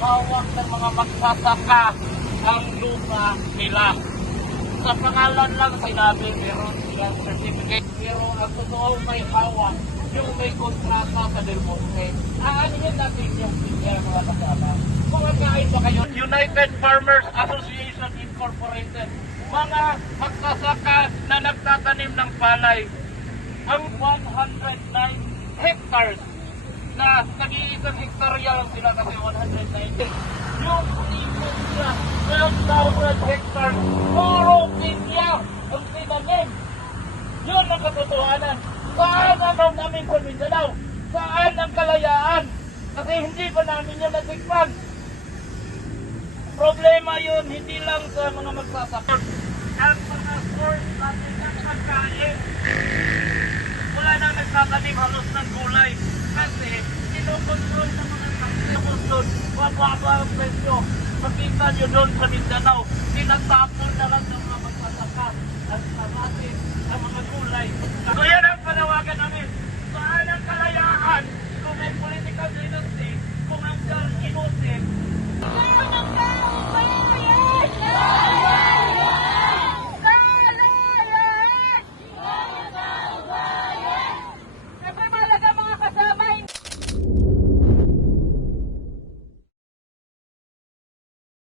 hawak ng mga magsasaka ang lupa nila. Sa pangalan lang sinabi, meron silang certificate. Pero ang totoo may hawak, yung may kontrata sa Del Monte. Aanihin natin yung pinya mga kasama. Kung magkain ba kayo, United Farmers Association Incorporated, mga magsasaka na nagtatanim ng palay, ang 109 hectares na nag-iisang hektarya lang sila kasi 190. Yung ipon niya, 12,000 hectares, puro pinya ang tinanim. Yun ang katotohanan. Saan ang namin sa Mindanao? Saan ang kalayaan? Kasi hindi pa namin yan natikman. Problema yun, hindi lang sa mga magsasaka. Ang mga source natin ng pagkain. Wala nang nagtatanim halos ng gulay. Kasi kinokontrol ng mga taxi. Mababa ang presyo. Makita nyo doon sa Mindanao, tinatapon na lang ng mga magsasaka at kamatis ang mga gulay. So yan ang panawagan namin. Saan ang kalayaan kung may political dynasty, kung ang inusin